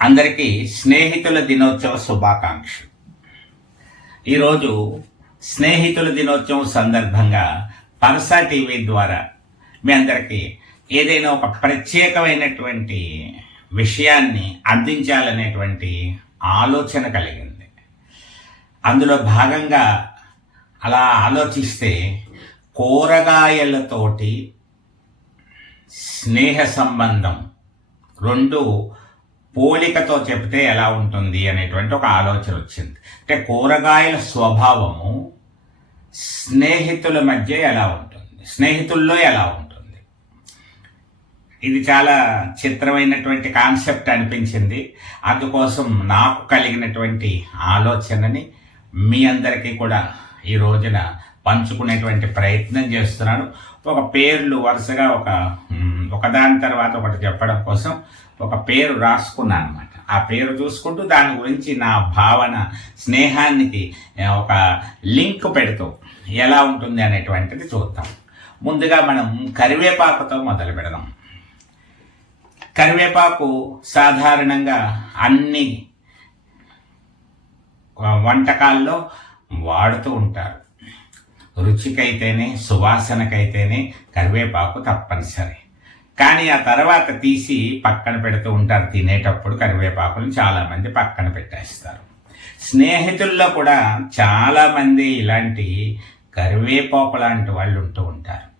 అందరికీ స్నేహితుల దినోత్సవ శుభాకాంక్షలు. ఈరోజు స్నేహితుల దినోత్సవం సందర్భంగా పరసా టీవీ ద్వారా మీ అందరికీ ఏదైనా ఒక ప్రత్యేకమైనటువంటి విషయాన్ని అందించాలనేటువంటి ఆలోచన కలిగింది. అందులో భాగంగా అలా ఆలోచిస్తే కూరగాయలతోటి స్నేహ సంబంధం రెండు పోలికతో చెప్తే ఎలా ఉంటుంది అనేటువంటి ఒక ఆలోచన వచ్చింది. అంటే కూరగాయల స్వభావము స్నేహితుల మధ్య ఎలా ఉంటుంది? స్నేహితుల్లో ఎలా ఉంటుంది? ఇది చాలా చిత్రమైనటువంటి కాన్సెప్ట్ అనిపించింది. అందుకోసం నాకు కలిగినటువంటి ఆలోచనని మీ అందరికీ కూడా ఈ రోజున పంచుకునేటువంటి ప్రయత్నం చేస్తున్నాను. ఒక పేర్లు వరుసగా ఒక ఒకదాని తర్వాత ఒకటి చెప్పడం కోసం ఒక పేరు రాసుకున్నాను అనమాట ఆ పేరు చూసుకుంటూ దాని గురించి నా భావన స్నేహానికి ఒక లింక్ పెడుతూ ఎలా ఉంటుంది అనేటువంటిది చూద్దాం. ముందుగా మనం కరివేపాకుతో మొదలు పెడదాం. కరివేపాకు సాధారణంగా అన్ని వంటకాల్లో వాడుతూ ఉంటారు. రుచికైతేనే సువాసనకైతేనే కరివేపాకు తప్పనిసరి. కానీ ఆ తర్వాత తీసి పక్కన పెడుతూ ఉంటారు. తినేటప్పుడు కరివేపాకులు చాలామంది పక్కన పెట్టేస్తారు. స్నేహితుల్లో కూడా చాలామంది ఇలాంటి కరివేపాకు లాంటి వాళ్ళు ఉంటూ ఉంటారు.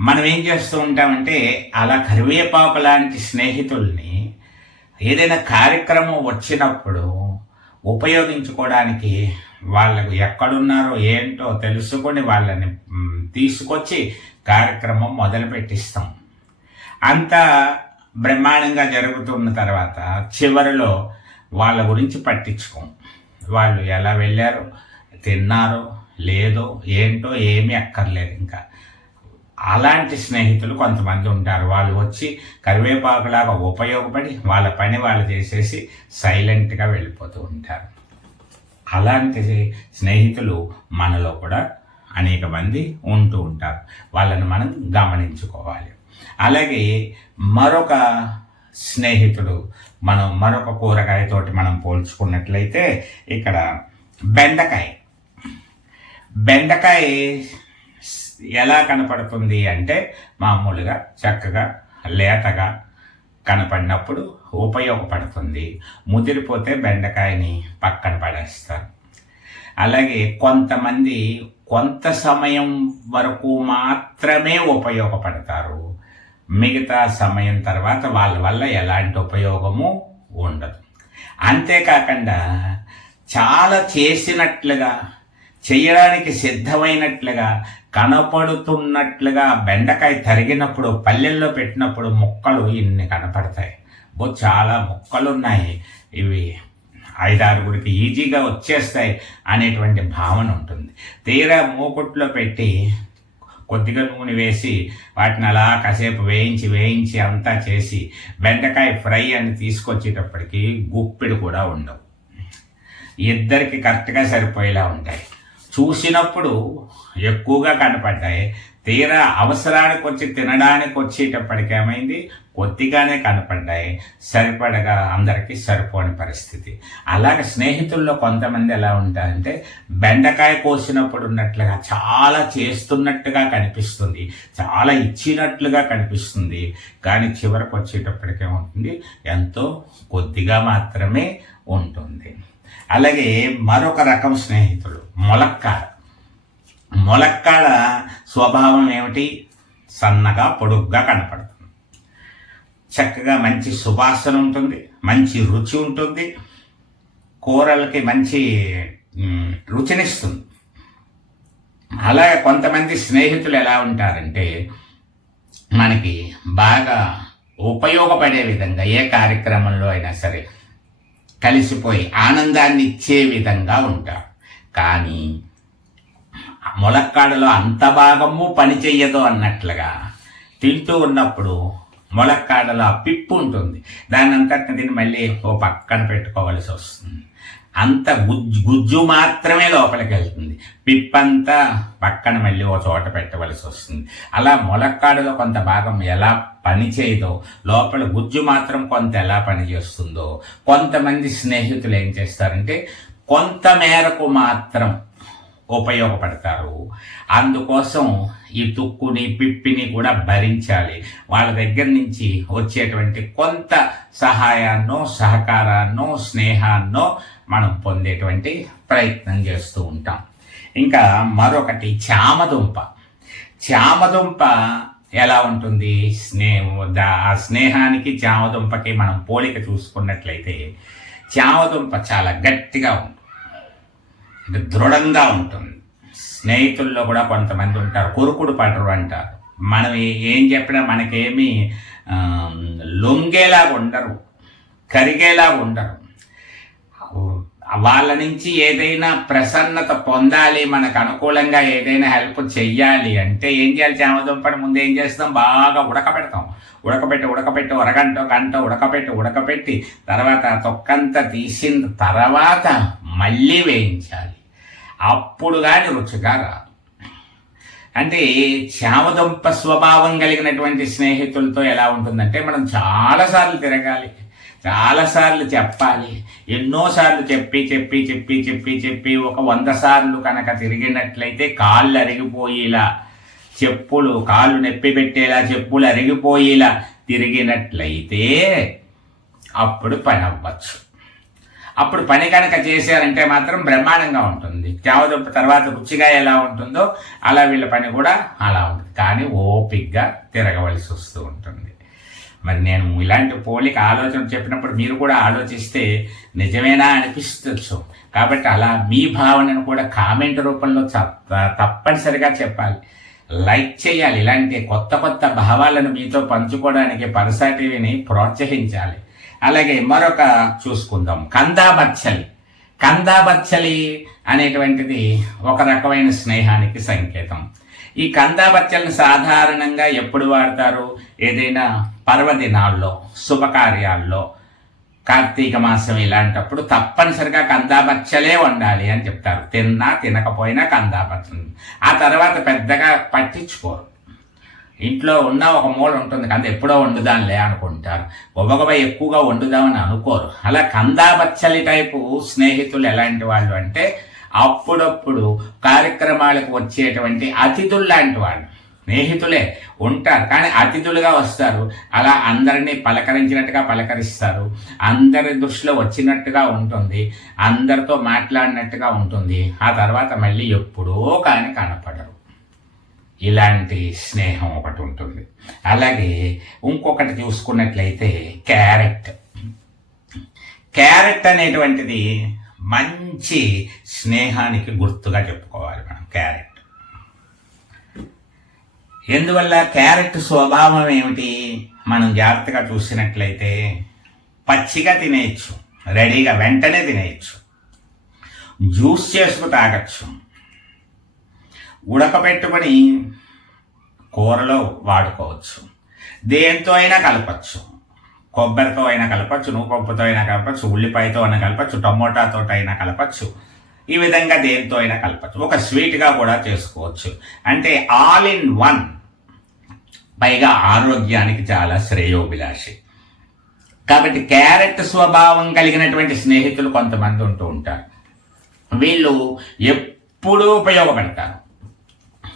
మనం ఏం చేస్తూ ఉంటామంటే అలా కరివేపాకు లాంటి స్నేహితుల్ని ఏదైనా కార్యక్రమం వచ్చినప్పుడు ఉపయోగించుకోవడానికి వాళ్ళకు ఎక్కడున్నారో ఏంటో తెలుసుకొని వాళ్ళని తీసుకొచ్చి కార్యక్రమం మొదలుపెట్టిస్తాం. అంత బ్రహ్మాండంగా జరుగుతున్న తర్వాత చివరిలో వాళ్ళ గురించి పట్టించుకోం. వాళ్ళు ఎలా వెళ్ళారు తిన్నారో లేదో ఏంటో ఏమీ అక్కర్లేదు ఇంకా. అలాంటి స్నేహితులు కొంతమంది ఉంటారు. వాళ్ళు వచ్చి కరివేపాకులాగా ఉపయోగపడి వాళ్ళ పని వాళ్ళు చేసేసి సైలెంట్గా వెళ్ళిపోతూ ఉంటారు. అలాంటి స్నేహితులు మనలో కూడా అనేక మంది ఉంటూ ఉంటారు. వాళ్ళని మనం గమనించుకోవాలి. అలాగే మరొక స్నేహితుడు మనం మరొక కూరగాయతోటి మనం పోల్చుకున్నట్లయితే ఇక్కడ బెండకాయ. బెండకాయ ఎలా కనపడుతుంది అంటే మామూలుగా చక్కగా లేతగా కనపడినప్పుడు ఉపయోగపడుతుంది. ముదిరిపోతే బెండకాయని పక్కన పడేస్తారు అలాగే కొంతమంది కొంత సమయం వరకు మాత్రమే ఉపయోగపడతారు. మిగతా సమయం తర్వాత వాళ్ళ వల్ల ఎలాంటి ఉపయోగము ఉండదు. అంతేకాకుండా చాలా చేసినట్లుగా చేయడానికి సిద్ధమైనట్లుగా కనపడుతున్నట్లుగా బెండకాయ తరిగినప్పుడు పల్లెల్లో పెట్టినప్పుడు ముక్కలు ఇన్ని కనపడతాయి. బో చాలా మొక్కలు ఉన్నాయి ఇవి ఐదారుగురికి ఈజీగా వచ్చేస్తాయి అనేటువంటి భావన ఉంటుంది. తీరా మూకుట్లో పెట్టి కొద్దిగా నూనె వేసి వాటిని అలా కాసేపు వేయించి వేయించి అంతా చేసి బెండకాయ ఫ్రై అని తీసుకొచ్చేటప్పటికి గుప్పిడు కూడా ఉండవు. ఇద్దరికి కరెక్ట్గా సరిపోయేలా ఉంటాయి. చూసినప్పుడు ఎక్కువగా కనపడ్డాయి. తీరా అవసరానికి వచ్చి తినడానికి వచ్చేటప్పటికి ఏమైంది? కొద్దిగానే కనపడ్డాయి. సరిపడగా అందరికీ సరిపోని పరిస్థితి. అలాగే స్నేహితుల్లో కొంతమంది ఎలా ఉంటారంటే బెండకాయ కోసినప్పుడు ఉన్నట్లుగా చాలా చేస్తున్నట్టుగా కనిపిస్తుంది. చాలా ఇచ్చినట్లుగా కనిపిస్తుంది. కానీ చివరకు వచ్చేటప్పటికేముంటుంది ఎంతో కొద్దిగా మాత్రమే ఉంటుంది. అలాగే మరొక రకం స్నేహితులు మొలక్కాడ. మొలక్కాడ స్వభావం ఏమిటి? సన్నగా పొడుగ్గా కనపడుతుంది. చక్కగా మంచి సువాసన ఉంటుంది మంచి రుచి ఉంటుంది కూరలకి మంచి రుచినిస్తుంది. అలాగే కొంతమంది స్నేహితులు ఎలా ఉంటారంటే మనకి బాగా ఉపయోగపడే విధంగా ఏ కార్యక్రమంలో అయినా సరే కలిసిపోయి ఆనందాన్ని ఇచ్చే విధంగా ఉంటారు. కానీ ములక్కాడలో అంత భాగము పని చెయ్యదు అన్నట్లుగా తింటూ ఉన్నప్పుడు ములక్కాడలో ఆ పిప్పు ఉంటుంది. దాని అంతటిని దీన్ని మళ్ళీ ఓ పక్కన పెట్టుకోవాల్సి వస్తుంది. అంత గుజ్జు గుజ్జు మాత్రమే లోపలికి వెళ్తుంది. పిప్పంతా పక్కన మళ్ళీ ఓ చోట పెట్టవలసి వస్తుంది. అలా ములక్కాడలో కొంత భాగం ఎలా పనిచేయదో లోపల గుజ్జు మాత్రం కొంత ఎలా పనిచేస్తుందో కొంతమంది స్నేహితులు ఏం చేస్తారంటే కొంత మేరకు మాత్రం ఉపయోగపడతారు. అందుకోసం ఈ తుక్కుని పిప్పిని కూడా భరించాలి. వాళ్ళ దగ్గర నుంచి వచ్చేటువంటి కొంత సహాయాన్నో సహకారాన్నో స్నేహాన్నో మనం పొందేటువంటి ప్రయత్నం చేస్తూ ఉంటాం. ఇంకా మరొకటి చామదుంప. చామదుంప ఎలా ఉంటుంది? స్నేహ ఆ స్నేహానికి చామదుంపకి మనం పోలిక చూసుకున్నట్లయితే చామదుంప చాలా గట్టిగా ఉంటుంది. అంటే దృఢంగా ఉంటుంది. స్నేహితుల్లో కూడా కొంతమంది ఉంటారు. కొరుకుడు పడరు అంటారు. మనం ఏం చెప్పినా మనకేమీ లొంగేలాగా ఉండరు. కరిగేలాగా ఉండరు. వాళ్ళ నుంచి ఏదైనా ప్రసన్నత పొందాలి మనకు అనుకూలంగా ఏదైనా హెల్ప్ చెయ్యాలి అంటే ఏం చేయాలి? చామదుంపని ముందు ఏం చేస్తాం? బాగా ఉడకబెడతాం. ఉడకబెట్టి ఉడకబెట్టి ఉరగంట గంట ఉడకబెట్టి ఉడకబెట్టి తర్వాత తొక్కంతా తీసిన తర్వాత మళ్ళీ వేయించాలి. అప్పుడు కానీ రుచిగా రాదు. అంటే చామదుంప స్వభావం కలిగినటువంటి స్నేహితులతో ఎలా ఉంటుందంటే మనం చాలాసార్లు తిరగాలి. చాలాసార్లు చెప్పాలి. ఎన్నోసార్లు చెప్పి చెప్పి చెప్పి చెప్పి చెప్పి ఒక వంద సార్లు కనుక తిరిగినట్లయితే కాళ్ళు అరిగిపోయేలా చెప్పులు కాళ్ళు నొప్పి పెట్టేలా చెప్పులు అరిగిపోయేలా తిరిగినట్లయితే అప్పుడు పని అవ్వచ్చు. అప్పుడు పని కనుక చేశారంటే మాత్రం బ్రహ్మాండంగా ఉంటుంది. చావదొప్పు తర్వాత రుచిగా ఎలా ఉంటుందో అలా వీళ్ళ పని కూడా అలా ఉంటుంది. కానీ ఓపిక్గా తిరగవలసి వస్తూ ఉంటుంది. మరి నేను ఇలాంటి పోలిక ఆలోచన చెప్పినప్పుడు మీరు కూడా ఆలోచిస్తే నిజమేనా అనిపిస్తచ్చు కాబట్టి అలా మీ భావనను కూడా కామెంట్ రూపంలో తప్పనిసరిగా చెప్పాలి. లైక్ చేయాలి. ఇలాంటి కొత్త కొత్త భావాలను మీతో పంచుకోవడానికి పరసాటివిని ప్రోత్సహించాలి. అలాగే మరొక చూసుకుందాం. కందాబచ్చలి కందాబచ్చలి అనేటువంటిది ఒక రకమైన స్నేహానికి సంకేతం. ఈ కందాబచ్చలను సాధారణంగా ఎప్పుడు వాడతారు? ఏదైనా పర్వదినాల్లో శుభకార్యాల్లో కార్తీక మాసం ఇలాంటప్పుడు తప్పనిసరిగా కందాబచ్చలే వండాలి అని చెప్తారు. తిన్నా తినకపోయినా కందాబచ్చలు ఆ తర్వాత పెద్దగా పట్టించుకోరు. ఇంట్లో ఉన్న ఒక మూల ఉంటుంది కంద ఎప్పుడో వండుదాంలే అనుకుంటారు. ఒబగబ ఎక్కువగా వండుదామని అనుకోరు. అలా కందాబచ్చలి టైపు స్నేహితులు ఎలాంటి వాళ్ళు అంటే అప్పుడప్పుడు కార్యక్రమాలకు వచ్చేటువంటి అతిథులు లాంటి వాళ్ళు. స్నేహితులే ఉంటారు. కానీ అతిథులుగా వస్తారు. అలా అందరినీ పలకరించినట్టుగా పలకరిస్తారు. అందరి దృష్టిలో వచ్చినట్టుగా ఉంటుంది. అందరితో మాట్లాడినట్టుగా ఉంటుంది. ఆ తర్వాత మళ్ళీ ఎప్పుడో కానీ కనపడరు. ఇలాంటి స్నేహం ఒకటి ఉంటుంది. అలాగే ఇంకొకటి చూసుకున్నట్లయితే క్యారెట్. క్యారెట్ అనేటువంటిది మంచి స్నేహానికి గుర్తుగా చెప్పుకోవాలి మనం. క్యారెట్. ఎందువల్ల క్యారెట్ స్వభావం ఏమిటి? మనం జాగ్రత్తగా చూసినట్లయితే పచ్చిగా తినేయచ్చు రెడీగా వెంటనే తినేయచ్చు జ్యూస్ చేసుకు తాగచ్చు. ఉడకబెట్టుకొని కూరలో వాడుకోవచ్చు. దేంతో అయినా కలపచ్చు. కొబ్బరితో అయినా కలపచ్చు నూపప్పుతో అయినా కలపచ్చు ఉల్లిపాయతో అయినా కలపచ్చు టమోటాతో అయినా కలపచ్చు. ఈ విధంగా దేంతో అయినా కలపచ్చు. ఒక స్వీట్గా కూడా చేసుకోవచ్చు. అంటే ఆల్ ఇన్ వన్. పైగా ఆరోగ్యానికి చాలా శ్రేయోభిలాషి. కాబట్టి క్యారెట్ స్వభావం కలిగినటువంటి స్నేహితులు కొంతమంది ఉంటూ ఉంటారు. వీళ్ళు ఎప్పుడూ ఉపయోగపడతారు.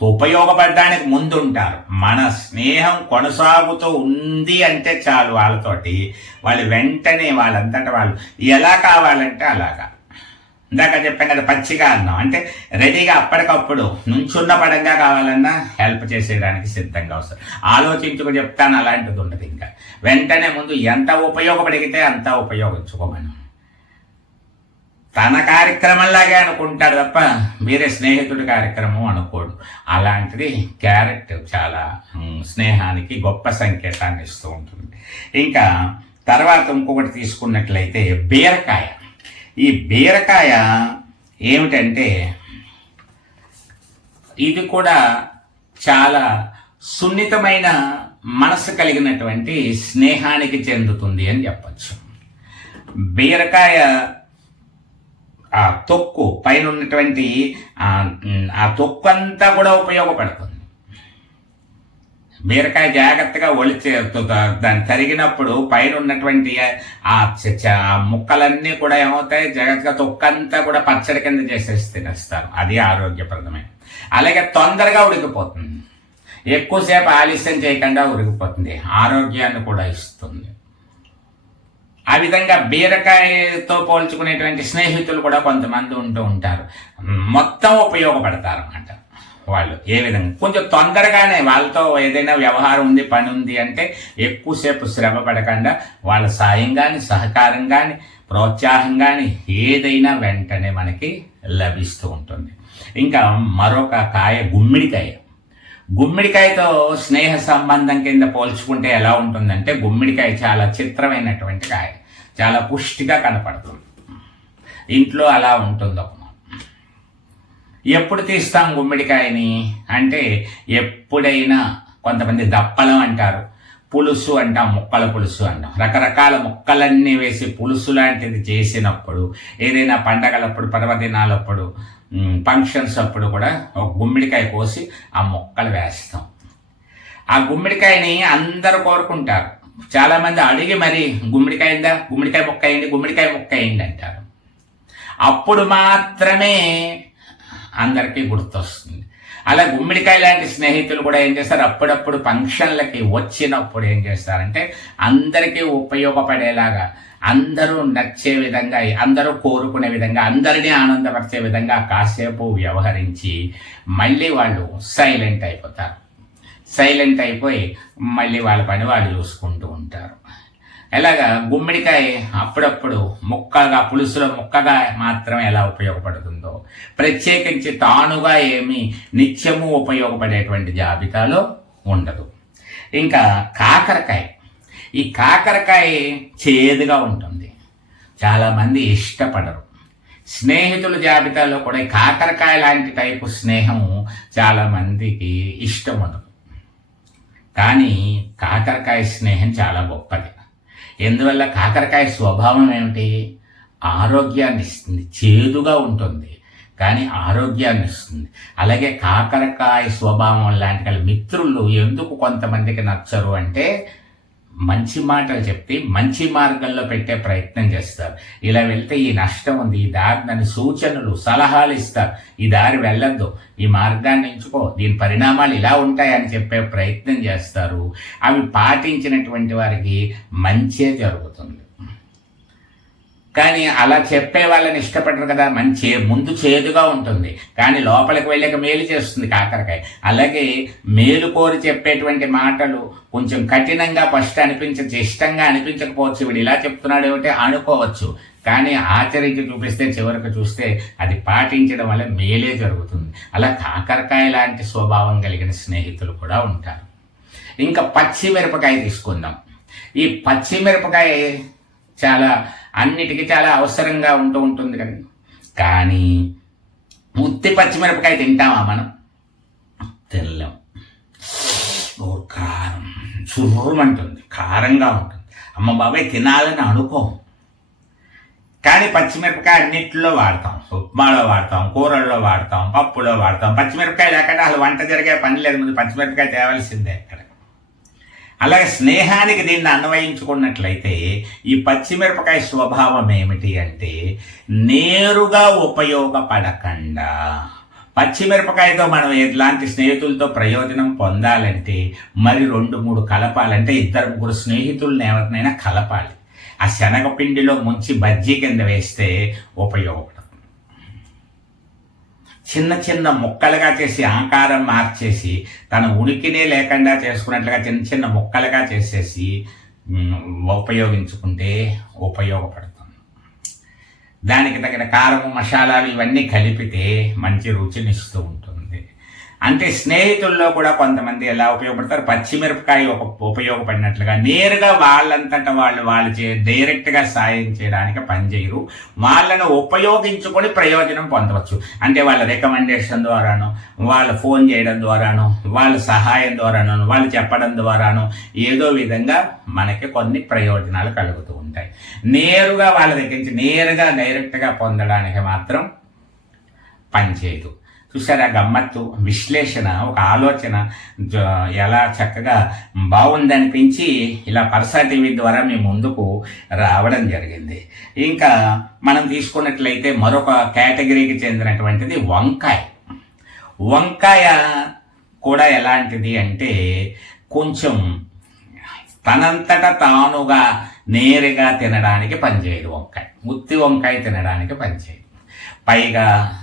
ఉపయోగపడడానికి ముందుంటారు. మన స్నేహం కొనసాగుతూ ఉంది అంటే చాలు వాళ్ళతోటి. వాళ్ళు వెంటనే వాళ్ళంతటా వాళ్ళు ఎలా కావాలంటే అలాగా. ఇందాక చెప్పాను కదా పచ్చిగా అన్నం. అంటే రెడీగా అప్పటికప్పుడు నుంచున్న పడంగా కావాలన్నా హెల్ప్ చేసేయడానికి సిద్ధంగా వస్తారు. ఆలోచించుకు చెప్తాను అలాంటిది ఉండదు ఇంకా. వెంటనే ముందు ఎంత ఉపయోగపడిగితే అంత ఉపయోగించుకోమను. తన కార్యక్రమంలాగే అనుకుంటాడు తప్ప మీరే స్నేహితుడి కార్యక్రమం అనుకోడు. అలాంటిది క్యారెట్ చాలా స్నేహానికి గొప్ప సంకేతాన్ని ఇస్తూ ఉంటుంది. ఇంకా తర్వాత ఇంకొకటి తీసుకున్నట్లయితే బీరకాయ. ఈ బీరకాయ ఏమిటంటే ఇది కూడా చాలా సున్నితమైన మనసు కలిగినటువంటి స్నేహానికి చెందుతుంది అని చెప్పచ్చు. బీరకాయ ఆ తొక్కు పైన ఉన్నటువంటి ఆ ఆ తొక్కు అంతా కూడా ఉపయోగపడుతుంది. బీరకాయ జాగ్రత్తగా ఒలిచే దాన్ని తరిగినప్పుడు పైన ఉన్నటువంటి ఆ చ- ఆ ముక్కలన్నీ కూడా ఏమవుతాయి? జాగ్రత్తగా తొక్కంతా కూడా పచ్చడి కింద చేసేసి తినేస్తారు. అది ఆరోగ్యప్రదమే. అలాగే తొందరగా ఉడికిపోతుంది. ఎక్కువసేపు ఆలస్యం చేయకుండా ఉరిగిపోతుంది ఆరోగ్యాన్ని కూడా ఇస్తుంది. ఆ విధంగా బీరకాయతో పోల్చుకునేటువంటి స్నేహితులు కూడా కొంతమంది ఉంటూ ఉంటారు. మొత్తం ఉపయోగపడతారు అన్నమాట వాళ్ళు. ఏ విధంగా? కొంచెం తొందరగానే వాళ్ళతో ఏదైనా వ్యవహారం ఉంది పని ఉంది అంటే ఎక్కువసేపు శ్రమ పడకుండా వాళ్ళ సాయం కానీ సహకారం కానీ ప్రోత్సాహం కానీ ఏదైనా వెంటనే మనకి లభిస్తూ ఉంటుంది. ఇంకా మరొక కాయ గుమ్మిడికాయ. గుమ్మిడికాయతో స్నేహ సంబంధం కింద పోల్చుకుంటే ఎలా ఉంటుందంటే గుమ్మిడికాయ చాలా చిత్రమైనటువంటి కాయ. చాలా పుష్టిగా కనపడుతుంది. ఇంట్లో అలా ఉంటుంది ఎప్పుడు తీస్తాం గుమ్మిడికాయని? అంటే ఎప్పుడైనా కొంతమంది దప్పలం అంటారు. పులుసు అంటాం ముక్కల పులుసు అంటాం. రకరకాల ముక్కలన్నీ వేసి పులుసు లాంటిది చేసినప్పుడు ఏదైనా పండగలప్పుడు పర్వదినాలప్పుడు ఫంక్షన్స్ అప్పుడు కూడా ఒక గుమ్మిడికాయ కోసి ఆ ముక్కలు వేస్తాం. ఆ గుమ్మిడికాయని అందరూ కోరుకుంటారు. చాలామంది అడిగి మరి గుమ్మిడికాయ అయిందా గుమ్మిడికాయ ముక్క అయింది గుమ్మిడికాయ ముక్క అయింది అంటారు. అప్పుడు మాత్రమే అందరికీ గుర్తొస్తుంది. అలా గుమ్మిడికాయ లాంటి స్నేహితులు కూడా ఏం చేస్తారు? అప్పుడప్పుడు ఫంక్షన్లకి వచ్చినప్పుడు ఏం చేస్తారంటే అందరికీ ఉపయోగపడేలాగా అందరూ నచ్చే విధంగా అందరూ కోరుకునే విధంగా అందరినీ ఆనందపరిచే విధంగా కాసేపు వ్యవహరించి మళ్ళీ వాళ్ళు సైలెంట్ అయిపోతారు. సైలెంట్ అయిపోయి మళ్ళీ వాళ్ళ పని వాళ్ళు చూసుకుంటూ ఉంటారు. ఎలాగా? గుమ్మడికాయ అప్పుడప్పుడు ముక్కగా పులుసులో ముక్కగా మాత్రమే ఎలా ఉపయోగపడుతుందో. ప్రత్యేకించి తానుగా ఏమి నిత్యము ఉపయోగపడేటువంటి జాబితాలో ఉండదు. ఇంకా కాకరకాయ. ఈ కాకరకాయ చేదుగా ఉంటుంది. చాలామంది ఇష్టపడరు. స్నేహితుల జాబితాలో కూడా ఈ కాకరకాయ లాంటి టైపు స్నేహము చాలామందికి ఇష్టం ఉండదు. కానీ కాకరకాయ స్నేహం చాలా గొప్పది. ఎందువల్ల కాకరకాయ స్వభావం ఏమిటి? ఆరోగ్యాన్ని ఇస్తుంది చేదుగా ఉంటుంది. కానీ ఆరోగ్యాన్ని ఇస్తుంది. అలాగే కాకరకాయ స్వభావం లాంటి వాళ్ళ మిత్రులు ఎందుకు కొంతమందికి నచ్చరు అంటే మంచి మాటలు చెప్తే మంచి మార్గంలో పెట్టే ప్రయత్నం చేస్తారు. ఇలా వెళ్తే ఈ నష్టం ఉంది. ఈ దారి నన్ను సూచనలు సలహాలు ఇస్తారు. ఈ దారి వెళ్ళొద్దు. ఈ మార్గాన్ని ఎంచుకో. దీని పరిణామాలు ఇలా ఉంటాయని చెప్పే ప్రయత్నం చేస్తారు. అవి పాటించినటువంటి వారికి మంచే జరుగుతుంది. కానీ అలా చెప్పే వాళ్ళని ఇష్టపడరు కదా. మంచి ముందు చేదుగా ఉంటుంది. కానీ లోపలికి వెళ్ళక మేలు చేస్తుంది కాకరకాయ. అలాగే మేలు కోరి చెప్పేటువంటి మాటలు కొంచెం కఠినంగా ఫస్ట్ అనిపించచ్చు ఇష్టంగా అనిపించకపోవచ్చు. వీడు ఇలా చెప్తున్నాడు ఏమిటి అనుకోవచ్చు. కానీ ఆచరించి చూపిస్తే చివరికి చూస్తే అది పాటించడం వల్ల మేలే జరుగుతుంది. అలా కాకరకాయ లాంటి స్వభావం కలిగిన స్నేహితులు కూడా ఉంటారు. ఇంకా పచ్చిమిరపకాయ తీసుకుందాం. ఈ పచ్చిమిరపకాయ చాలా అన్నిటికీ చాలా అవసరంగా ఉంటూ ఉంటుంది కదా. కానీ ఉత్తి పచ్చిమిరపకాయ తింటామా మనం? తినలేం. ఓ కారం. చుర్రుమంటుంది కారంగా ఉంటుంది. అమ్మ బాబాయ్ తినాలని అనుకోం. కానీ పచ్చిమిరపకాయ అన్నిటిలో వాడతాం. ఉప్మాలో వాడతాం కూరల్లో వాడతాం పప్పులో వాడతాం. పచ్చిమిరపకాయ లేకుండా అసలు వంట జరిగే పని లేదు. ముందు పచ్చిమిరపకాయ తేవలసిందే. అక్కడ అలాగే స్నేహానికి దీన్ని అన్వయించుకున్నట్లయితే ఈ పచ్చిమిరపకాయ స్వభావం ఏమిటి అంటే నేరుగా ఉపయోగపడకుండా పచ్చిమిరపకాయతో మనం ఎలాంటి స్నేహితులతో ప్రయోజనం పొందాలంటే మరి రెండు మూడు కలపాలంటే ఇద్దరు ముగ్గురు స్నేహితులను ఎవరినైనా కలపాలి. ఆ శనగపిండిలో ముంచి బజ్జీ కింద వేస్తే ఉపయోగపడుతుంది చిన్న చిన్న ముక్కలుగా చేసి ఆకారం మార్చేసి తన ఉనికినే లేకుండా చేసుకున్నట్లుగా చిన్న చిన్న ముక్కలుగా చేసేసి ఉపయోగించుకుంటే ఉపయోగపడుతుంది. దానికి తగిన కారము మసాలాలు ఇవన్నీ కలిపితే మంచి రుచినిస్తూ ఉంటుంది. అంటే స్నేహితుల్లో కూడా కొంతమంది ఎలా ఉపయోగపడతారు? పచ్చిమిరపకాయ ఒక ఉపయోగపడినట్లుగా నేరుగా వాళ్ళంతట వాళ్ళు వాళ్ళు చే డైరెక్ట్గా సాయం చేయడానికి పనిచేయరు వాళ్ళను ఉపయోగించుకొని ప్రయోజనం పొందవచ్చు. అంటే వాళ్ళ రికమెండేషన్ ద్వారాను వాళ్ళు ఫోన్ చేయడం ద్వారాను వాళ్ళ సహాయం ద్వారాను వాళ్ళు చెప్పడం ద్వారాను ఏదో విధంగా మనకి కొన్ని ప్రయోజనాలు కలుగుతూ ఉంటాయి. నేరుగా వాళ్ళ దగ్గర నుంచి నేరుగా డైరెక్ట్గా పొందడానికి మాత్రం పనిచేయదు చూసారా గమ్మత్తు? విశ్లేషణ ఒక ఆలోచన జ- ఎలా చక్కగా బాగుందనిపించి ఇలా పర్సా టీవీ ద్వారా మీ ముందుకు రావడం జరిగింది. ఇంకా మనం తీసుకున్నట్లయితే మరొక కేటగిరీకి చెందినటువంటిది వంకాయ. వంకాయ కూడా ఎలాంటిది అంటే కొంచెం తనంతట తానుగా నేరుగా తినడానికి పనిచేయదు వంకాయ. ఉత్తి వంకాయ తినడానికి పనిచేయదు. పైగా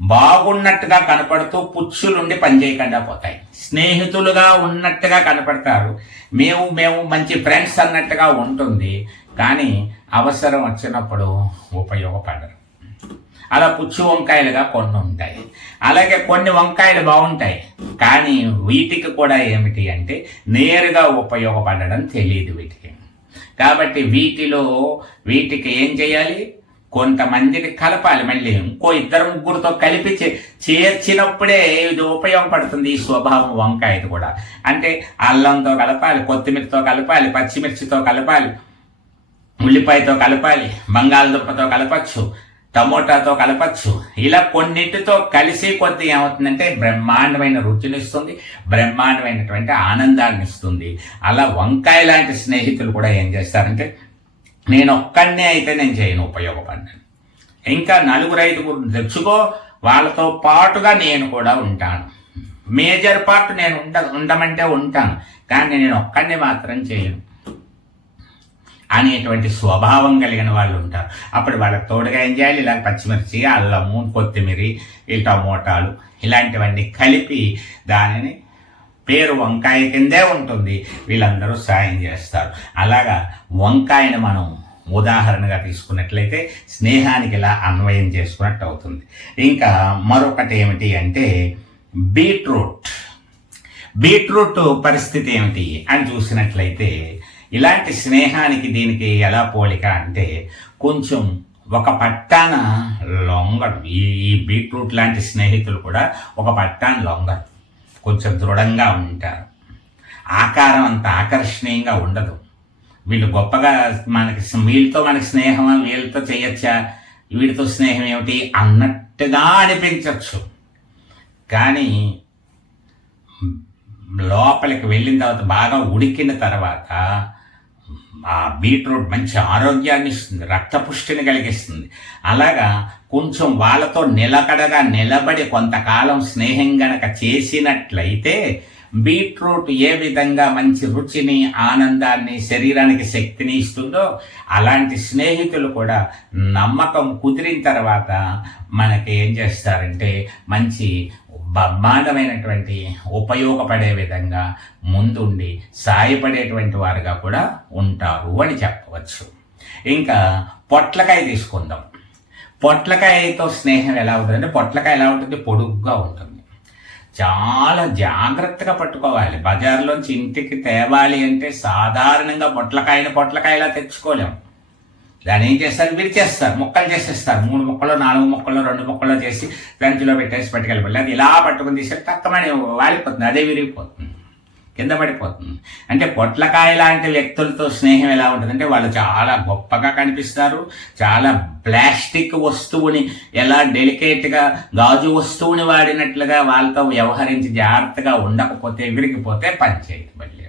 బాగున్నట్టుగా కనపడుతూ పుచ్చులుండి పనిచేయకుండా పోతాయి. స్నేహితులుగా ఉన్నట్టుగా కనపడతారు. మేము మేము మంచి ఫ్రెండ్స్ అన్నట్టుగా ఉంటుంది. కానీ అవసరం వచ్చినప్పుడు ఉపయోగపడరు. అలా పుచ్చు వంకాయలుగా కొన్ని ఉంటాయి. అలాగే కొన్ని వంకాయలు బాగుంటాయి. కానీ వీటికి కూడా ఏమిటి అంటే నేరుగా ఉపయోగపడడం తెలియదు వీటికి. కాబట్టి వీటిలో వీటికి ఏం చేయాలి? కొంతమందిని కలపాలి మళ్ళీ. ఇంకో ఇద్దరు ముగ్గురితో కలిపి చేర్చినప్పుడే ఇది ఉపయోగపడుతుంది ఈ స్వభావం వంకాయది కూడా. అంటే అల్లంతో కలపాలి కొత్తిమీరతో కలపాలి పచ్చిమిర్చితో కలపాలి ఉల్లిపాయతో కలపాలి బంగాళదుంపతో కలపచ్చు టమోటాతో కలపచ్చు. ఇలా కొన్నిటితో కలిసి కొద్ది ఏమవుతుందంటే బ్రహ్మాండమైన రుచిని ఇస్తుంది బ్రహ్మాండమైనటువంటి ఆనందాన్ని ఇస్తుంది. అలా వంకాయ లాంటి స్నేహితులు కూడా ఏం చేస్తారంటే నేను ఒక్కడనే అయితే నేను చేయను ఉపయోగపడ్డాను ఇంకా నలుగురు ఐదుగురు తెచ్చుకో వాళ్ళతో పాటుగా నేను కూడా ఉంటాను. మేజర్ పార్ట్ నేను ఉండ ఉండమంటే ఉంటాను కానీ నేను ఒక్కడిని మాత్రం చేయను. అనేటువంటి స్వభావం కలిగిన వాళ్ళు ఉంటారు. అప్పుడు వాళ్ళకి తోడుగా ఏం చేయాలి? ఇలా పచ్చిమిర్చి అల్లము కొత్తిమీర ఈ టమోటాలు ఇలాంటివన్నీ కలిపి దానిని పేరు వంకాయ కిందే ఉంటుంది. వీళ్ళందరూ సాయం చేస్తారు. అలాగా వంకాయని మనం ఉదాహరణగా తీసుకున్నట్లయితే స్నేహానికి ఇలా అన్వయం చేసుకున్నట్టు అవుతుంది. ఇంకా మరొకటి ఏమిటి అంటే బీట్రూట్. బీట్రూట్ పరిస్థితి ఏమిటి అని చూసినట్లయితే ఇలాంటి స్నేహానికి దీనికి ఎలా పోలిక అంటే కొంచెం ఒక పట్టాన లొంగడు. ఈ ఈ బీట్రూట్ లాంటి స్నేహితులు కూడా ఒక పట్టాన లొంగరు. కొంచెం దృఢంగా ఉంటారు. ఆకారం అంత ఆకర్షణీయంగా ఉండదు. వీళ్ళు గొప్పగా మనకి వీళ్ళతో మనకి స్నేహం వీళ్ళతో చేయొచ్చా వీడితో స్నేహం ఏమిటి? అన్నట్టుగా అనిపించవచ్చు కానీ లోపలికి వెళ్ళిన తర్వాత బాగా ఉడికిన తర్వాత ఆ బీట్రూట్ మంచి ఆరోగ్యాన్ని ఇస్తుంది రక్తపుష్టిని కలిగిస్తుంది. అలాగా కొంచెం వాళ్ళతో నిలకడగా నిలబడి కొంతకాలం స్నేహం గనక చేసినట్లయితే బీట్రూట్ ఏ విధంగా మంచి రుచిని ఆనందాన్ని శరీరానికి శక్తిని ఇస్తుందో అలాంటి స్నేహితులు కూడా నమ్మకం కుదిరిన తర్వాత మనకి ఏం చేస్తారంటే మంచి బ్రహ్మాండమైనటువంటి ఉపయోగపడే విధంగా ముందుండి సాయపడేటువంటి వారుగా కూడా ఉంటారు అని చెప్పవచ్చు. ఇంకా పొట్లకాయ తీసుకుందాం. పొట్లకాయతో స్నేహం ఎలా ఉంటుందంటే పొట్లకాయ ఎలా ఉంటుంది? పొడుగ్గా ఉంటుంది. చాలా జాగ్రత్తగా పట్టుకోవాలి. బజార్లోంచి ఇంటికి తేవాలి అంటే సాధారణంగా పొట్లకాయని పొట్లకాయలా తెచ్చుకోలేము దాన్ని ఏం చేస్తారు? విరిచేస్తారు ముక్కలు చేసేస్తారు. మూడు ముక్కలు నాలుగు ముక్కలు రెండు ముక్కలు చేసి దంచులో పెట్టేసి పట్టుకెళ్ళిపోయి అది ఇలా పట్టుకుని తీసి తక్కువని వాలిపోతుంది. అదే విరిగిపోతుంది. కింద పడిపోతుంది. అంటే పొట్లకాయ లాంటి వ్యక్తులతో స్నేహం ఎలా ఉంటుంది? అంటే వాళ్ళు చాలా గొప్పగా కనిపిస్తారు. చాలా ప్లాస్టిక్ వస్తువుని ఎలా డెలికేట్గా గాజు వస్తువుని వాడినట్లుగా వాళ్ళతో వ్యవహరించి జాగ్రత్తగా ఉండకపోతే విరిగిపోతే పనిచేయదు మళ్ళీ.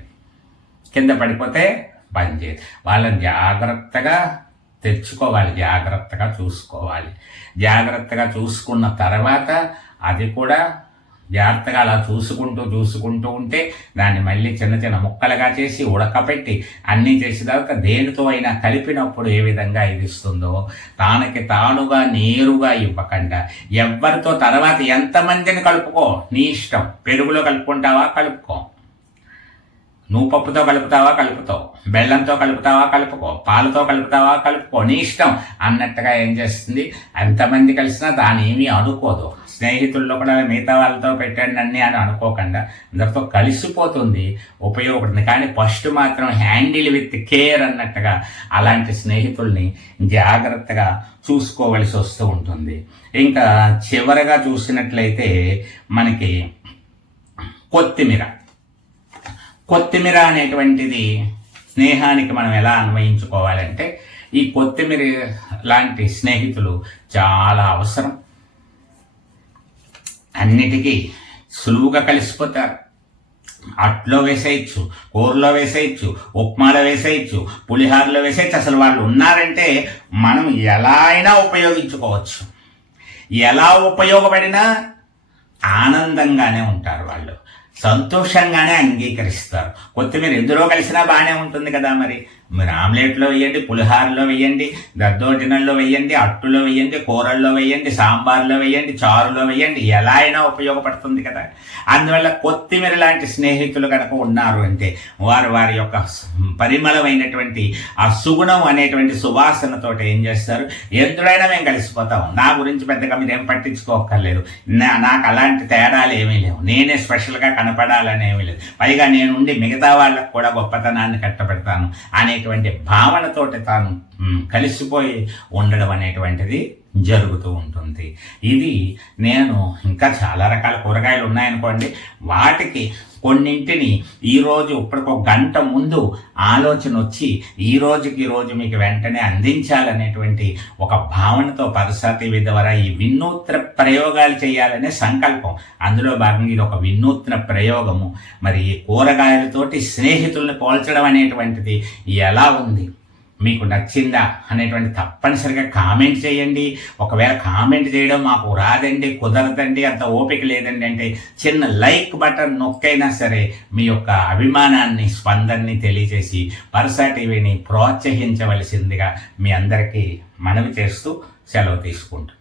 కింద పడిపోతే పనిచేయదు వాళ్ళని జాగ్రత్తగా తెచ్చుకోవాలి. జాగ్రత్తగా చూసుకోవాలి. జాగ్రత్తగా చూసుకున్న తర్వాత అది కూడా జాగ్రత్తగా అలా చూసుకుంటూ చూసుకుంటూ ఉంటే దాన్ని మళ్ళీ చిన్న చిన్న ముక్కలుగా చేసి ఉడకపెట్టి అన్నీ చేసిన తర్వాత దేనితో అయినా కలిపినప్పుడు ఏ విధంగా ఇది ఇస్తుందో తానకి తానుగా నేరుగా ఇవ్వకుండా ఎవరితో తర్వాత ఎంతమందిని కలుపుకో? నీ ఇష్టం. పెరుగులో కలుపుకుంటావా? కలుపుకో. నువ్వు పప్పుతో కలుపుతావా కలుపుతావు. బెల్లంతో కలుపుతావా కలుపుకో. పాలతో కలుపుతావా కలుపుకో. నీ ఇష్టం. అన్నట్టుగా ఏం చేస్తుంది? ఎంతమంది కలిసినా దాని ఏమీ అనుకోదు. స్నేహితుల్లో కూడా మిగతా వాళ్ళతో పెట్టండి అన్నీ అని అనుకోకుండా అందరితో కలిసిపోతుంది ఉపయోగపడుతుంది. కానీ ఫస్ట్ మాత్రం హ్యాండిల్ విత్ కేర్ అన్నట్టుగా అలాంటి స్నేహితుల్ని జాగ్రత్తగా చూసుకోవలసి వస్తూ ఉంటుంది. ఇంకా చివరగా చూసినట్లయితే మనకి కొత్తిమీర. కొత్తిమీర అనేటువంటిది స్నేహానికి మనం ఎలా అన్వయించుకోవాలంటే ఈ కొత్తిమీర లాంటి స్నేహితులు చాలా అవసరం. అన్నిటికీ సులువుగా కలిసిపోతారు. అట్లో వేసేయచ్చు కూరలో వేసేయచ్చు ఉప్మాలో వేసేయచ్చు పులిహారలో వేసేయచ్చు. అసలు వాళ్ళు ఉన్నారంటే మనం ఎలా అయినా ఉపయోగించుకోవచ్చు. ఎలా ఉపయోగపడినా ఆనందంగానే ఉంటారు వాళ్ళు. సంతోషంగానే అంగీకరిస్తారు. కొత్తిమీర ఎందులో కలిసినా బాగానే ఉంటుంది కదా మరి? మీరు ఆమ్లెట్లో వేయండి పులిహారలో వేయండి దద్దోజనంలో వేయండి అట్టులో వేయండి కూరల్లో వేయండి సాంబార్లో వేయండి చారులో వేయండి ఎలా అయినా ఉపయోగపడుతుంది కదా. అందువల్ల కొత్తిమీర లాంటి స్నేహితులు కనుక ఉన్నారు అంటే వారు వారి యొక్క పరిమళమైనటువంటి ఆ సుగుణం అనేటువంటి సువాసనతో ఏం చేస్తారు? ఎందుడైనా మేము కలిసిపోతాం. నా గురించి పెద్దగా మీరేం పట్టించుకోక్కర్లేదు. నా నాకు అలాంటి తేడాలు ఏమీ లేవు. నేనే స్పెషల్గా కనపడాలని ఏమీ లేదు. పైగా నేనుండి మిగతా వాళ్ళకు కూడా గొప్పతనాన్ని కట్టబెడతాను అనే అనేటువంటి భావనతోటి తాను కలిసిపోయి ఉండడం అనేటువంటిది జరుగుతూ ఉంటుంది. ఇది నేను ఇంకా చాలా రకాల కూరగాయలు ఉన్నాయనుకోండి వాటికి కొన్నింటిని ఈరోజు ఇప్పటికి ఒక గంట ముందు ఆలోచన వచ్చి ఈ రోజుకి రోజు మీకు వెంటనే అందించాలనేటువంటి ఒక భావనతో పరసతి ద్వారా ఈ వినూత్న ప్రయోగాలు చేయాలనే సంకల్పం. అందులో భాగంగా ఇది ఒక వినూత్న ప్రయోగము. మరి ఈ కూరగాయలతోటి స్నేహితుల్ని పోల్చడం అనేటువంటిది ఎలా ఉంది? మీకు నచ్చిందా అనేటువంటి తప్పనిసరిగా కామెంట్ చేయండి. ఒకవేళ కామెంట్ చేయడం మాకు రాదండి కుదరదండి అంత ఓపిక లేదండి అంటే చిన్న లైక్ బటన్ నొక్కైనా సరే మీ యొక్క అభిమానాన్ని స్పందనని తెలియజేసి పరసా టీవీని ప్రోత్సహించవలసిందిగా మీ అందరికీ మనవి చేస్తూ సెలవు తీసుకుంటాను